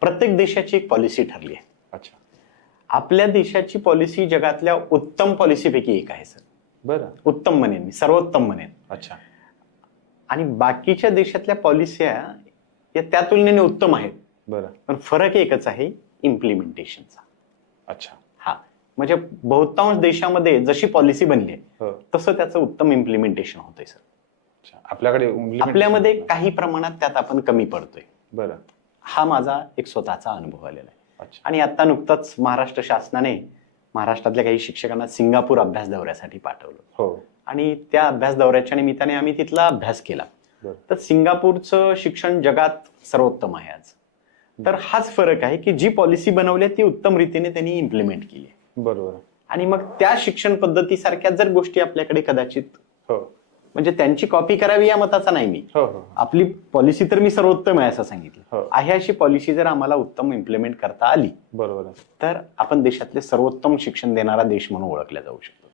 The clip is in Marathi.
प्रत्येक देशाची एक पॉलिसी ठरली आहे. अच्छा. आपल्या देशाची पॉलिसी जगातल्या उत्तम पॉलिसीपैकी एक आहे सर. बरं. उत्तम म्हणेन मी, सर्वोत्तम म्हणेन. अच्छा. आणि बाकीच्या देशातल्या पॉलिस्या या त्या तुलनेने उत्तम आहेत. बरं. पण फरक एकच आहे, इम्प्लिमेंटेशनचा. अच्छा. हा, म्हणजे बहुतांश देशामध्ये जशी पॉलिसी बनली आहे हो. तसं त्याचं उत्तम इम्प्लिमेंटेशन होतंय सर. अच्छा. आपल्याकडे आपल्यामध्ये काही प्रमाणात त्यात आपण कमी पडतोय. बरं. हा माझा एक स्वतःचा अनुभव आलेला आहे. अच्छा. आणि आता नुकताच महाराष्ट्र शासनाने महाराष्ट्रातल्या काही शिक्षकांना सिंगापूर अभ्यास दौऱ्यासाठी पाठवलं. हो. आणि त्या अभ्यास दौऱ्याच्या निमित्ताने आम्ही तिथला अभ्यास केला. बरं. तर सिंगापूरचं शिक्षण जगात सर्वोत्तम आहे आज. तर हाच फरक आहे की जी पॉलिसी बनवली आहे ती उत्तम रीतीने त्यांनी इम्प्लिमेंट केली आहे. बरोबर. आणि मग त्या शिक्षण पद्धतीसारख्या जर गोष्टी आपल्याकडे कदाचित, हो, म्हणजे त्यांची कॉपी करावी या मताचा नाही मी. हो, हो. आपली पॉलिसी तर मी सर्वोत्तम आहे असं सांगितलं. हो. आहे अशी पॉलिसी जर आम्हाला उत्तम इम्प्लिमेंट करता आली बरोबर. तर आपण देशातले सर्वोत्तम शिक्षण देणारा देश म्हणून ओळखला जाऊ शकतो.